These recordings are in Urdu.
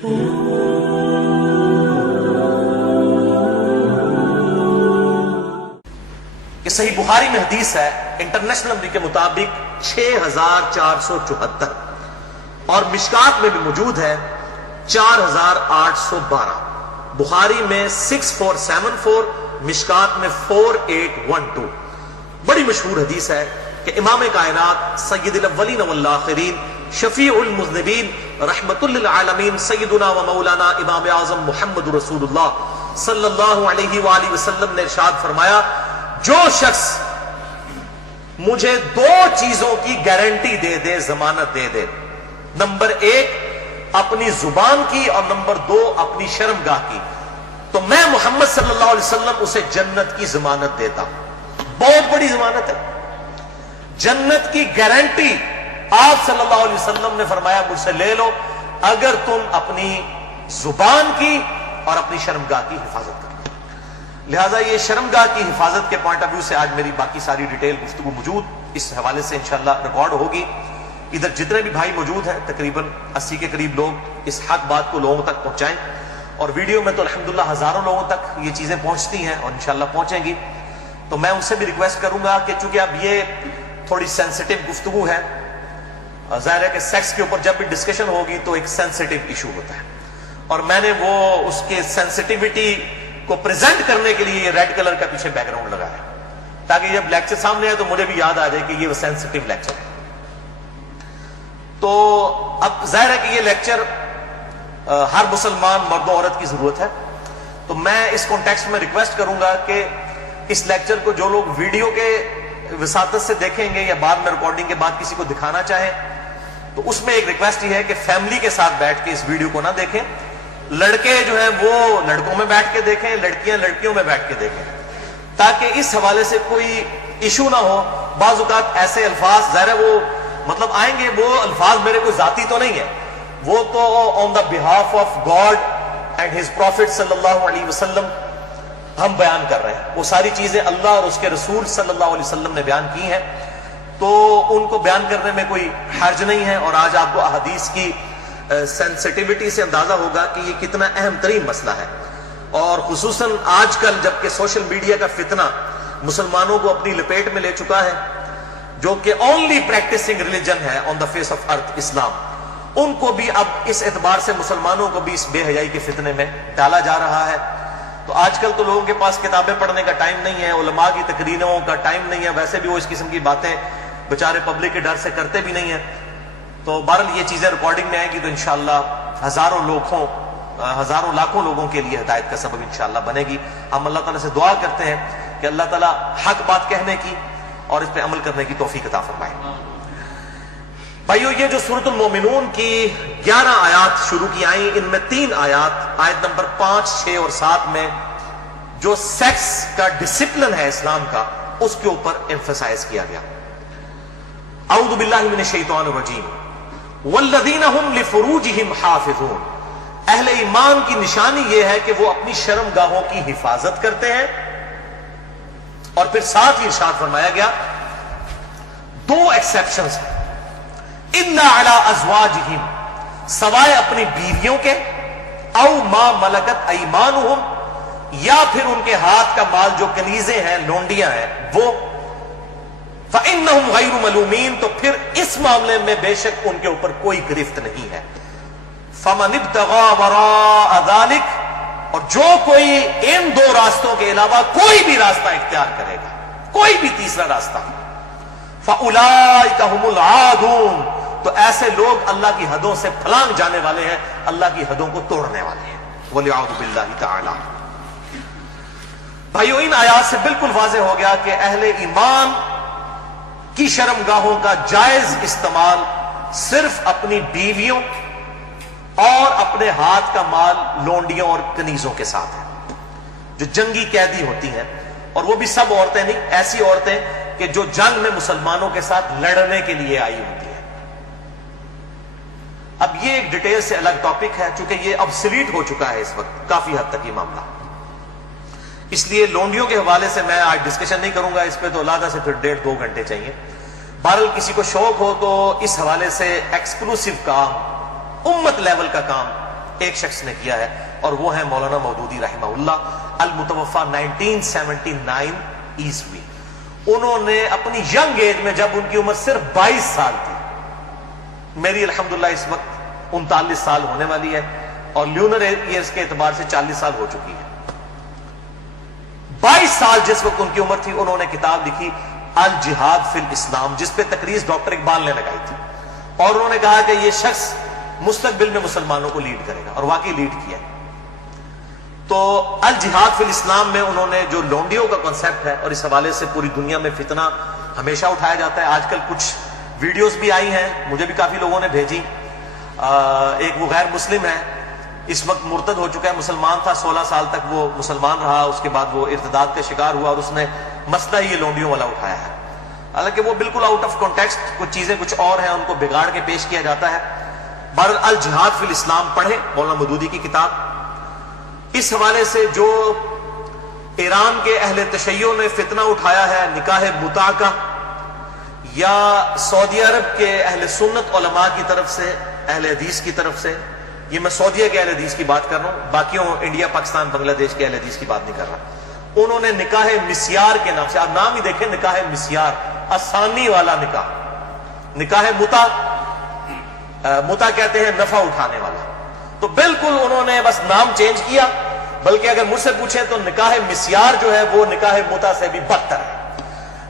کہ صحیح بخاری میں حدیث ہے انٹرنیشنل نمبر کے مطابق 6474 اور مشکات میں بھی موجود ہے 4812. بخاری میں 6474, مشکات میں 4812. بڑی مشہور حدیث ہے کہ امام کائنات سید الاولین والآخرین شفیع المذنبین رحمت للعالمین سیدنا و مولانا امام اعظم محمد رسول اللہ صلی اللہ علیہ وآلہ وسلم نے ارشاد فرمایا، جو شخص مجھے 2 چیزوں کی گارنٹی دے دے، ضمانت دے دے، نمبر 1 اپنی زبان کی اور نمبر 2 اپنی شرمگاہ کی، تو میں محمد صلی اللہ علیہ وسلم اسے جنت کی ضمانت دیتا. بہت بڑی ضمانت ہے، جنت کی گارنٹی. آپ صلی اللہ علیہ وسلم نے فرمایا مجھ سے لے لو اگر تم اپنی زبان کی اور اپنی شرمگاہ کی حفاظت کرو. لہذا یہ شرمگاہ کی حفاظت کے پوائنٹ آف ویو سے آج میری باقی ساری ڈیٹیل گفتگو موجود اس حوالے سے انشاءاللہ ریکارڈ ہوگی. ادھر جتنے بھی بھائی موجود ہیں تقریباً 80 کے قریب لوگ اس حق بات کو لوگوں تک پہنچائیں، اور ویڈیو میں تو الحمدللہ ہزاروں لوگوں تک یہ چیزیں پہنچتی ہیں اور انشاءاللہ پہنچیں گی. تو میں ان سے بھی ریکویسٹ کروں گا کہ چونکہ اب یہ تھوڑی سینسٹیو گفتگو ہے، ظاہر ہے کہ سیکس کے اوپر جب بھی ڈسکشن ہوگی تو ایک سینسٹیو ایشو ہوتا ہے، اور میں نے وہ اس کے سینسٹیوٹی کو پریزنٹ کرنے کے لیے یہ ریڈ کلر کا پیچھے بیک گراؤنڈ لگایا ہے تاکہ جب لیکچر سامنے آئے تو مجھے بھی یاد آ جائے کہ یہ وہ سینسٹیو لیکچر ہے. تو اب ظاہر ہے کہ یہ لیکچر ہر مسلمان مرد و عورت کی ضرورت ہے، تو میں اس کانٹیکسٹ میں ریکویسٹ کروں گا کہ اس لیکچر کو جو لوگ ویڈیو کے وساطت سے دیکھیں گے یا بعد میں ریکارڈنگ کے بعد کسی کو دکھانا چاہیں تو اس میں ایک ریکویسٹ یہ ہے کہ فیملی کے ساتھ بیٹھ کے اس ویڈیو کو نہ دیکھیں. لڑکے جو ہیں وہ لڑکوں میں بیٹھ کے دیکھیں، لڑکیاں لڑکیوں میں بیٹھ کے دیکھیں، تاکہ اس حوالے سے کوئی ایشو نہ ہو. بعض اوقات ایسے الفاظ ظاہر ہے وہ مطلب آئیں گے، وہ الفاظ میرے کوئی ذاتی تو نہیں ہے، وہ تو on the behalf of God and his prophet صلی اللہ علیہ وسلم ہم بیان کر رہے ہیں. وہ ساری چیزیں اللہ اور اس کے رسول صلی اللہ علیہ وسلم نے بیان کی ہیں، تو ان کو بیان کرنے میں کوئی حرج نہیں ہے. اور آج آپ کو احادیث کی سینسٹیوٹی سے اندازہ ہوگا کہ یہ کتنا اہم ترین مسئلہ ہے، اور خصوصاً آج کل جبکہ سوشل میڈیا کا فتنہ مسلمانوں کو اپنی لپیٹ میں لے چکا ہے، جو کہ اونلی پریکٹسنگ ریلیجن ہے آن دا فیس آف ارتھ اسلام، ان کو بھی اب اس اعتبار سے مسلمانوں کو بھی اس بے حیائی کے فتنے میں ڈالا جا رہا ہے. تو آج کل تو لوگوں کے پاس کتابیں پڑھنے کا ٹائم نہیں ہے، علماء کی تقریروں کا ٹائم نہیں ہے، ویسے بھی وہ اس قسم کی باتیں بیچارے پبلک کے ڈر سے کرتے بھی نہیں ہیں. تو بہرحال یہ چیزیں ریکارڈنگ میں آئیں گی تو انشاءاللہ ہزاروں لاکھوں لوگوں کے لیے ہدایت کا سبب انشاءاللہ بنے گی. ہم اللہ تعالیٰ سے دعا کرتے ہیں کہ اللہ تعالیٰ حق بات کہنے کی اور اس پہ عمل کرنے کی توفیق عطا فرمائے. بھائیو، یہ جو سورۃ المومنون کی 11 آیات شروع کی آئیں، ان میں 3 آیات آیت نمبر 5، 6 اور 7 میں جو سیکس کا ڈسپلن ہے اسلام کا اس کے اوپر ایمفسائز کیا گیا. اعوذ باللہ من الشیطان الرجیم. والذین هم لفروجہم حافظون. اہل ایمان کی نشانی یہ ہے کہ وہ اپنی شرمگاہوں کی حفاظت کرتے ہیں، اور پھر ساتھ ہی ارشاد فرمایا گیا 2 ایکسیپشنز ہیں. الا علی ازواجہم، سوائے اپنی بیویوں کے، او ما ملکت ایمانہم، یا پھر ان کے ہاتھ کا مال جو کنیزیں ہیں، لونڈیاں ہیں وہ. فَإِنَّهُمْ غَيْرُ مَلُومِينَ، تو پھر اس معاملے میں بے شک ان کے اوپر کوئی گرفت نہیں ہے. فَمَنِ ابْتَغَىٰ وَرَاءَ ذَلِكَ، اور جو کوئی ان 2 راستوں کے علاوہ کوئی بھی راستہ اختیار کرے گا، کوئی بھی تیسرا راستہ، فَأُولَٰئِكَ هُمُ الْعَادُونَ، تو ایسے لوگ اللہ کی حدوں سے پھلانگ جانے والے ہیں، اللہ کی حدوں کو توڑنے والے ہیں. وَلِعَوْذُ بِاللَّهِ تَعَالَىٰ. بھائیو، ان آیات سے بالکل واضح ہو گیا کہ اہل ایمان کی شرمگاہوں کا جائز استعمال صرف اپنی بیویوں اور اپنے ہاتھ کا مال لونڈیوں اور کنیزوں کے ساتھ ہے، جو جنگی قیدی ہوتی ہیں. اور وہ بھی سب عورتیں نہیں، ایسی عورتیں کہ جو جنگ میں مسلمانوں کے ساتھ لڑنے کے لیے آئی ہوتی ہیں. اب یہ ایک ڈیٹیل سے الگ ٹاپک ہے، چونکہ یہ ابسلیٹ ہو چکا ہے اس وقت کافی حد تک یہ معاملہ، اس لیے لونڈیوں کے حوالے سے میں آج ڈسکشن نہیں کروں گا. اس پہ تو علیحدہ سے پھر 1.5-2 گھنٹے چاہیے. بہرحال کسی کو شوق ہو تو اس حوالے سے ایکسکلوسیو کام، امت لیول کا کام ایک شخص نے کیا ہے، اور وہ ہے مولانا مودودی رحمہ اللہ، المتوفا 1979 عیسوی۔ انہوں نے اپنی ینگ ایج میں، جب ان کی عمر صرف 22 سال تھی، میری الحمدللہ اس وقت 39 سال ہونے والی ہے، اور لیونر ایئرز کے اعتبار سے 40 سال ہو چکی ہے، 22 سال جس وقت ان کی عمر تھی، انہوں نے کتاب لکھی الجہاد فی الاسلام، جس پہ تقریر ڈاکٹر اقبال نے لگائی تھی، اور انہوں نے کہا کہ یہ شخص مستقبل میں مسلمانوں کو لیڈ کرے گا، اور واقعی لیڈ کیا۔ تو الجہاد فی الاسلام میں انہوں نے جو لونڈیوں کا کنسیپٹ ہے، اور اس حوالے سے پوری دنیا میں فتنہ ہمیشہ اٹھایا جاتا ہے، آج کل کچھ ویڈیوز بھی آئی ہیں، مجھے بھی کافی لوگوں نے بھیجی، ایک وہ غیر مسلم ہے، اس وقت مرتد ہو چکا ہے، مسلمان تھا 16 سال تک وہ مسلمان رہا، اس کے بعد وہ ارتداد کا شکار ہوا، اور اس نے مسئلہ یہ لونڈیوں والا اٹھایا ہے، حالانکہ وہ بالکل آؤٹ آف کانٹیکسٹ، کچھ چیزیں کچھ اور ہیں، ان کو بگاڑ کے پیش کیا جاتا ہے۔ بہرحال الجہاد فی الاسلام پڑھیں، مولانا مودودی کی کتاب۔ اس حوالے سے جو ایران کے اہل تشیع نے فتنہ اٹھایا ہے نکاح متع کا، یا سعودی عرب کے اہل سنت علماء کی طرف سے، اہل حدیث کی طرف سے، یہ میں سعودیہ کے اہل حدیث کی بات کر رہا ہوں، باقیوں انڈیا پاکستان بنگلہ دیش کے اہل حدیث کی بات نہیں کر رہا، انہوں نے نکاح مسیار کے نام سے، آپ نام ہی دیکھیں، نکاح مسیار، آسانی والا نکاح، نکاح متع، متع کہتے ہیں نفع اٹھانے والا، تو بالکل انہوں نے بس نام چینج کیا، بلکہ اگر مجھ سے پوچھیں تو نکاح مسیار جو ہے وہ نکاح متع سے بھی بدتر ہے۔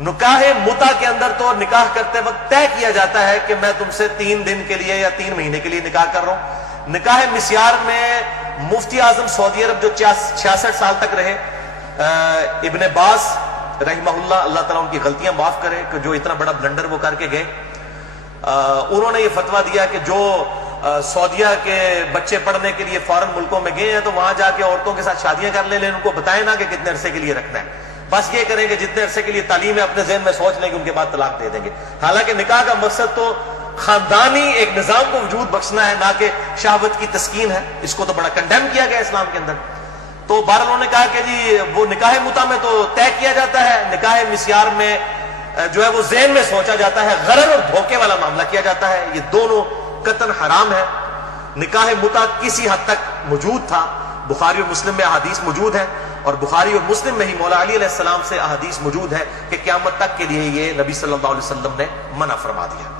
نکاح متع کے اندر تو نکاح کرتے وقت طے کیا جاتا ہے کہ میں تم سے 3 دن کے لیے یا 3 مہینے کے لیے نکاح کر رہا ہوں۔ نکاح مسیار میں مفتی اعظم سعودی عرب جو 66 سال تک رہے، ابن باز رحمہ اللہ، اللہ تعالیٰ ان کی غلطیاں معاف کرے کہ جو اتنا بڑا بلنڈر وہ کر کے گئے، انہوں نے یہ فتویٰ دیا کہ جو سعودیہ کے بچے پڑھنے کے لیے فارن ملکوں میں گئے ہیں تو وہاں جا کے عورتوں کے ساتھ شادیاں کر لیں، لیکن ان کو بتائیں نا کہ کتنے عرصے کے لیے رکھنا ہے، بس یہ کریں کہ جتنے عرصے کے لیے تعلیم ہے اپنے ذہن میں سوچ لیں کہ ان کے بعد طلاق دے دیں گے۔ حالانکہ نکاح کا مقصد تو خاندانی ایک نظام کو وجود بخشنا ہے، نہ کہ شہوت کی تسکین ہے، اس کو تو بڑا کنڈیم کیا گیا اسلام کے اندر۔ تو بہرحال انہوں نے کہا کہ جی وہ نکاح متع میں تو طے کیا جاتا ہے، نکاح مسیار میں جو ہے وہ ذہن میں سوچا جاتا ہے، غرض اور دھوکے والا معاملہ کیا جاتا ہے، یہ دونوں قطعاً حرام ہے۔ نکاح متع کسی حد تک موجود تھا، بخاری اور مسلم میں احادیث موجود ہیں، اور بخاری اور مسلم میں ہی مولا علی علیہ السلام سے احادیث موجود ہے کہ قیامت تک کے لیے یہ نبی صلی اللہ علیہ وسلم نے منع فرما دیا۔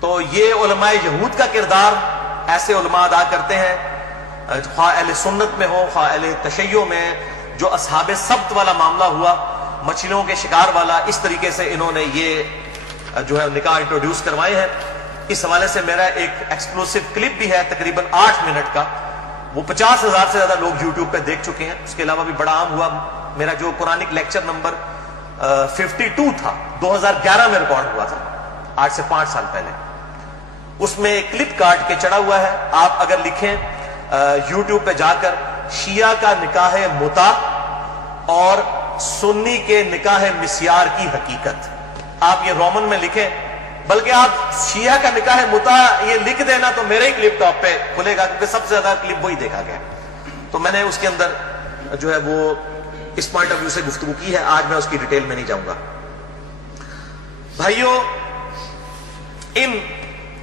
تو یہ علماء یہود کا کردار ایسے علماء ادا کرتے ہیں، خواہ اہل سنت میں ہو خواہ اہل تشیع میں، جو اصحاب سبت والا معاملہ ہوا، مچھلیوں کے شکار والا، اس طریقے سے انہوں نے یہ جو ہے نکاح انٹروڈیوس کروائے ہیں۔ اس حوالے سے میرا ایک ایکسکلوسیو کلپ بھی ہے تقریباً 8 منٹ کا، وہ 50,000 سے زیادہ لوگ یوٹیوب پہ دیکھ چکے ہیں۔ اس کے علاوہ بھی بڑا عام ہوا میرا جو قرآنک لیکچر نمبر 52 تھا، 2011 میں ریکارڈ ہوا تھا، آج سے 5 سال پہلے، اس میں ایک کلپ کاٹ کے چڑھا ہوا ہے، آپ اگر لکھیں یوٹیوب پہ جا کر شیعہ کا نکاح متع اور سنی کے نکاح مسیار کی حقیقت، آپ یہ رومن میں لکھیں، بلکہ آپ شیعہ کا نکاح متع یہ لکھ دینا تو میرے ہی کلپ ٹاپ پہ کھلے گا، کیونکہ سب سے زیادہ کلپ وہی دیکھا گیا، تو میں نے اس کے اندر جو ہے وہ اس پوائنٹ آف ویو سے گفتگو کی ہے، آج میں اس کی ڈیٹیل میں نہیں جاؤں گا۔ بھائیو، ان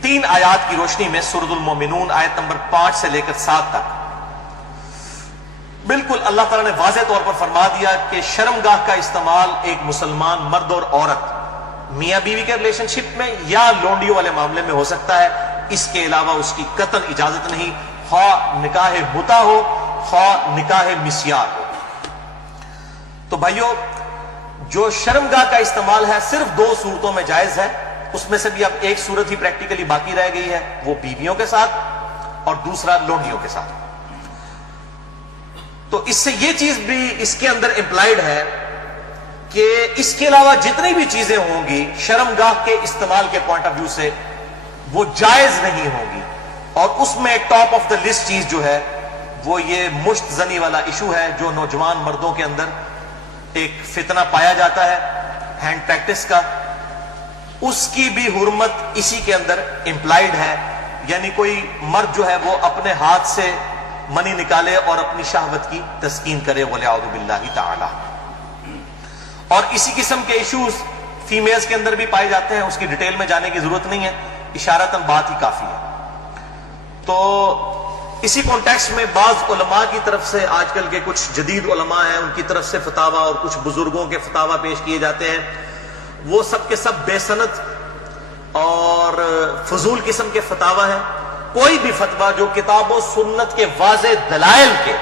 3 آیات کی روشنی میں سورۃ المومنون آیت نمبر 5 سے لے کر 7 تک بالکل اللہ تعالیٰ نے واضح طور پر فرما دیا کہ شرمگاہ کا استعمال ایک مسلمان مرد اور عورت میاں بیوی کے ریلیشن شپ میں یا لونڈیوں والے معاملے میں ہو سکتا ہے، اس کے علاوہ اس کی قطعاً اجازت نہیں، خواہ نکاح متع ہو خواہ نکاح مسیار ہو۔ تو بھائیو، جو شرمگاہ کا استعمال ہے صرف 2 صورتوں میں جائز ہے، اس میں سے بھی اب ایک صورت ہی پریکٹیکلی باقی رہ گئی ہے، وہ بیویوں کے ساتھ اور دوسرا لونڈیوں کے ساتھ۔ تو اس سے یہ چیز بھی اس کے اندر امپلائڈ ہے کہ اس کے علاوہ جتنی بھی چیزیں ہوں گی شرمگاہ کے استعمال کے پوائنٹ آف ویو سے وہ جائز نہیں ہوں گی، اور اس میں ٹاپ آف دا لسٹ چیز جو ہے وہ یہ مشت زنی والا ایشو ہے، جو نوجوان مردوں کے اندر ایک فتنہ پایا جاتا ہے ہینڈ پریکٹس کا، اس کی بھی حرمت اسی کے اندر امپلائڈ ہے، یعنی کوئی مرد جو ہے وہ اپنے ہاتھ سے منی نکالے اور اپنی شہوت کی تسکین کرے، وَلِعَوْذُ بِاللَّهِ تَعَالَى۔ اور اسی قسم کے ایشوز فیمیلز کے اندر بھی پائے جاتے ہیں، اس کی ڈیٹیل میں جانے کی ضرورت نہیں ہے، اشارتاً بات ہی کافی ہے۔ تو اسی کانٹیکسٹ میں بعض علماء کی طرف سے، آج کل کے کچھ جدید علماء ہیں ان کی طرف سے فتاوا اور کچھ بزرگوں کے فتاوا پیش کیے جاتے ہیں، وہ سب کے سب بے سند اور فضول قسم کے فتاوا ہیں۔ کوئی بھی فتویٰ جو کتاب و سنت کے واضح دلائل کے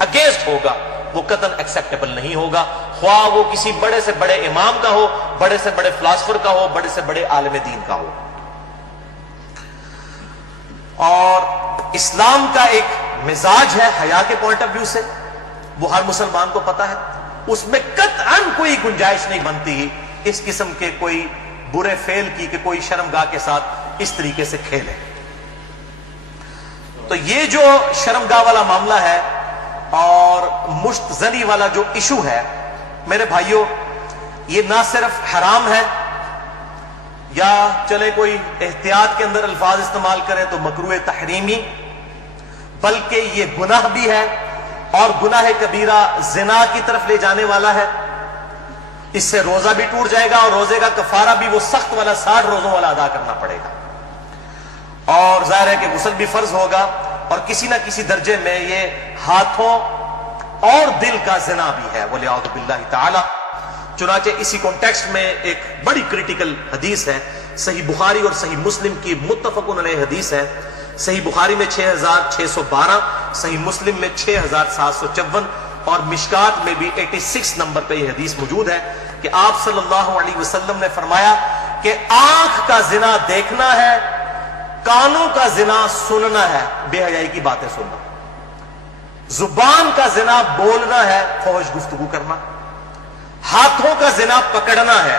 اگینسٹ ہوگا وہ قطعاً ایکسیپٹیبل نہیں ہوگا، خواہ وہ کسی بڑے سے بڑے امام کا ہو، بڑے سے بڑے فلاسفر کا ہو، بڑے سے بڑے عالم دین کا ہو۔ اور اسلام کا ایک مزاج ہے حیا کے پوائنٹ آف ویو سے، وہ ہر مسلمان کو پتا ہے، اس میں قطعاً کوئی گنجائش نہیں بنتی اس قسم کے کوئی برے فعل کی کہ کوئی شرمگاہ کے ساتھ اس طریقے سے کھیلے۔ تو یہ جو شرمگاہ والا معاملہ ہے اور مشت زنی والا جو ایشو ہے، میرے بھائیوں، یہ نہ صرف حرام ہے یا چلے کوئی احتیاط کے اندر الفاظ استعمال کریں تو مکروہ تحریمی، بلکہ یہ گناہ بھی ہے، اور گناہ کبیرہ زنا کی طرف لے جانے والا ہے۔ اس سے روزہ بھی ٹوٹ جائے گا اور روزے کا کفارہ بھی وہ سخت والا 60 روزوں والا ادا کرنا پڑے گا، اور ظاہر ہے کہ غسل بھی فرض ہوگا، اور کسی نہ کسی درجے میں یہ ہاتھوں اور دل کا زنا بھی ہے والعیاذ باللہ تعالی۔ چنانچہ اسی کانٹیکسٹ میں ایک بڑی کریٹیکل حدیث ہے، صحیح بخاری اور صحیح مسلم کی متفق علیہ حدیث ہے، صحیح بخاری میں 6612، صحیح مسلم میں 6754، اور مشکات میں بھی 86 نمبر پہ یہ حدیث موجود ہے کہ آپ صلی اللہ علیہ وسلم نے فرمایا کہ آنکھ کا زنا دیکھنا ہے، کانوں کا زنا سننا ہے، بے حیائی کی باتیں سننا، زبان کا زنا بولنا ہے، فحش گفتگو کرنا، ہاتھوں کا زنا پکڑنا ہے،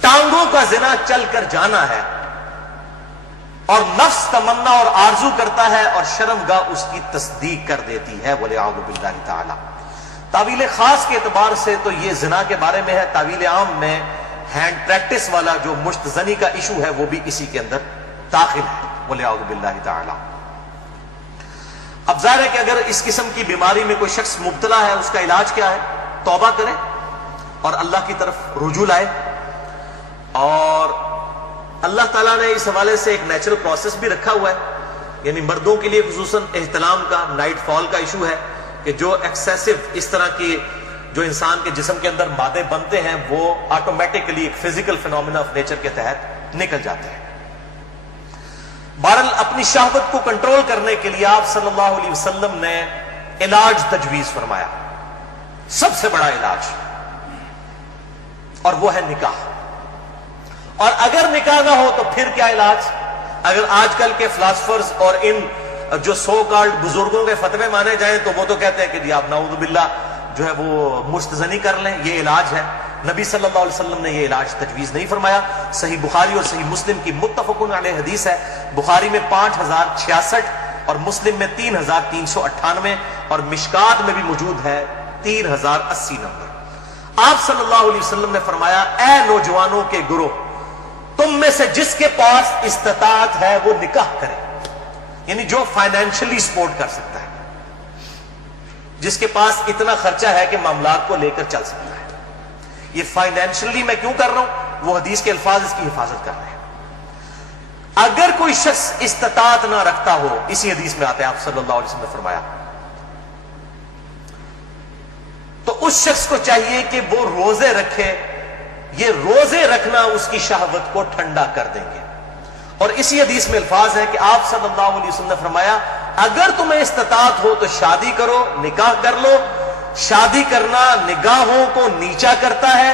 ٹانگوں کا زنا چل کر جانا ہے، اور نفس تمنا اور آرزو کرتا ہے اور شرمگاہ اس کی تصدیق کر دیتی ہے والعیاذ باللہ تعالی۔ تعویل خاص کے اعتبار سے تو یہ زنا کے بارے میں ہے، تعویل عام میں ہینڈ پریکٹس والا جو مشت زنی کا ایشو ہے وہ بھی اسی کے اندر داخل ہے والعیاذ باللہ تعالی۔ اب ظاہر ہے کہ اگر اس قسم کی بیماری میں کوئی شخص مبتلا ہے، اس کا علاج کیا ہے؟ توبہ کرے اور اللہ کی طرف رجوع لائے، اور اللہ تعالیٰ نے اس حوالے سے ایک نیچرل پروسیس بھی رکھا ہوا ہے، یعنی مردوں کے لیے خصوصاً احتلام کا، نائٹ فال کا ایشو ہے کہ جو ایکسیسو اس طرح کی جو انسان کے جسم کے اندر مادے بنتے ہیں وہ آٹومیٹکلی ایک فزیکل فینومینا آف نیچر کے تحت نکل جاتے ہیں۔ بہرحال اپنی شہوت کو کنٹرول کرنے کے لیے آپ صلی اللہ علیہ وسلم نے علاج تجویز فرمایا، سب سے بڑا علاج، اور وہ ہے نکاح۔ اور اگر نکاح نہ ہو تو پھر کیا علاج؟ اگر آج کل کے فلاسفرز اور ان جو سو کالڈ بزرگوں کے فتوے مانے جائیں تو وہ تو کہتے ہیں کہ جی آپ نعوذ باللہ جو ہے وہ مستزنی کر لیں، یہ علاج ہے۔ نبی صلی اللہ علیہ وسلم نے یہ علاج تجویز نہیں فرمایا۔ صحیح بخاری اور صحیح مسلم کی متفق علیہ حدیث ہے، بخاری میں 5066 اور مسلم میں 3398، اور مشکات میں بھی موجود ہے 3080 نمبر۔ آپ صلی اللہ علیہ وسلم نے فرمایا، اے نوجوانوں کے گروہ، تم میں سے جس کے پاس استطاعت ہے وہ نکاح کرے، یعنی جو فائنینشلی سپورٹ کر سکتا ہے، جس کے پاس اتنا خرچہ ہے کہ معاملات کو لے کر چل سکتا ہے۔ یہ فائنینشلی میں کیوں کر رہا ہوں؟ وہ حدیث کے الفاظ اس کی حفاظت کر رہے ہیں۔ اگر کوئی شخص استطاعت نہ رکھتا ہو، اسی حدیث میں آتے ہیں آپ صلی اللہ علیہ وسلم نے فرمایا، تو اس شخص کو چاہیے کہ وہ روزے رکھے، یہ روزے رکھنا اس کی شہوت کو ٹھنڈا کر دیں گے۔ اور اسی حدیث میں الفاظ ہے کہ آپ صلی اللہ علیہ وسلم نے فرمایا، اگر تمہیں استطاعت ہو تو شادی کرو، نکاح کر لو۔ شادی کرنا نگاہوں کو نیچا کرتا ہے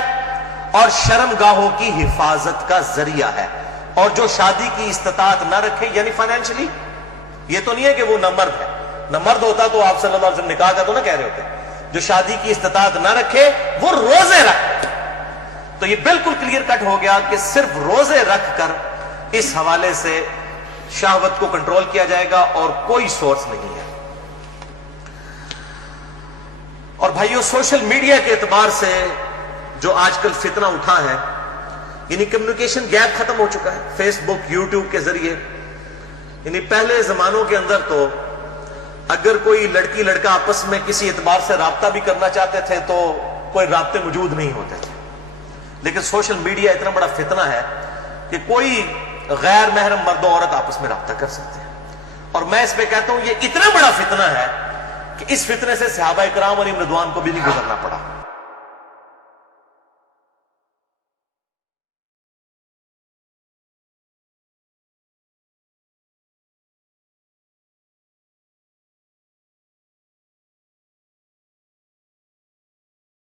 اور شرمگاہوں کی حفاظت کا ذریعہ ہے۔ اور جو شادی کی استطاعت نہ رکھے، یعنی فائنینشلی، یہ تو نہیں ہے کہ وہ نہ مرد ہے، نہ مرد ہوتا تو آپ صلی اللہ علیہ وسلم نکاح کا تو نہ کہہ رہے ہوتے۔ جو شادی کی استطاعت نہ رکھے وہ روزے رکھے، تو یہ بالکل کلیئر کٹ ہو گیا کہ صرف روزے رکھ کر اس حوالے سے شہوت کو کنٹرول کیا جائے گا اور کوئی سورس نہیں ہے۔ اور بھائیو، سوشل میڈیا کے اعتبار سے جو آج کل فتنہ اٹھا ہے، یعنی کمیونیکیشن گیپ ختم ہو چکا ہے فیس بک، یوٹیوب کے ذریعے۔ یعنی پہلے زمانوں کے اندر تو اگر کوئی لڑکی لڑکا آپس میں کسی اعتبار سے رابطہ بھی کرنا چاہتے تھے تو کوئی رابطے موجود نہیں ہوتے تھے، لیکن سوشل میڈیا اتنا بڑا فتنہ ہے کہ کوئی غیر محرم مرد و عورت آپس میں رابطہ کر سکتے ہیں، اور میں اس پہ کہتا ہوں یہ اتنا بڑا فتنہ ہے کہ اس فتنے سے صحابہ کرام علیہم رضوان کو بھی نہیں گزرنا پڑا.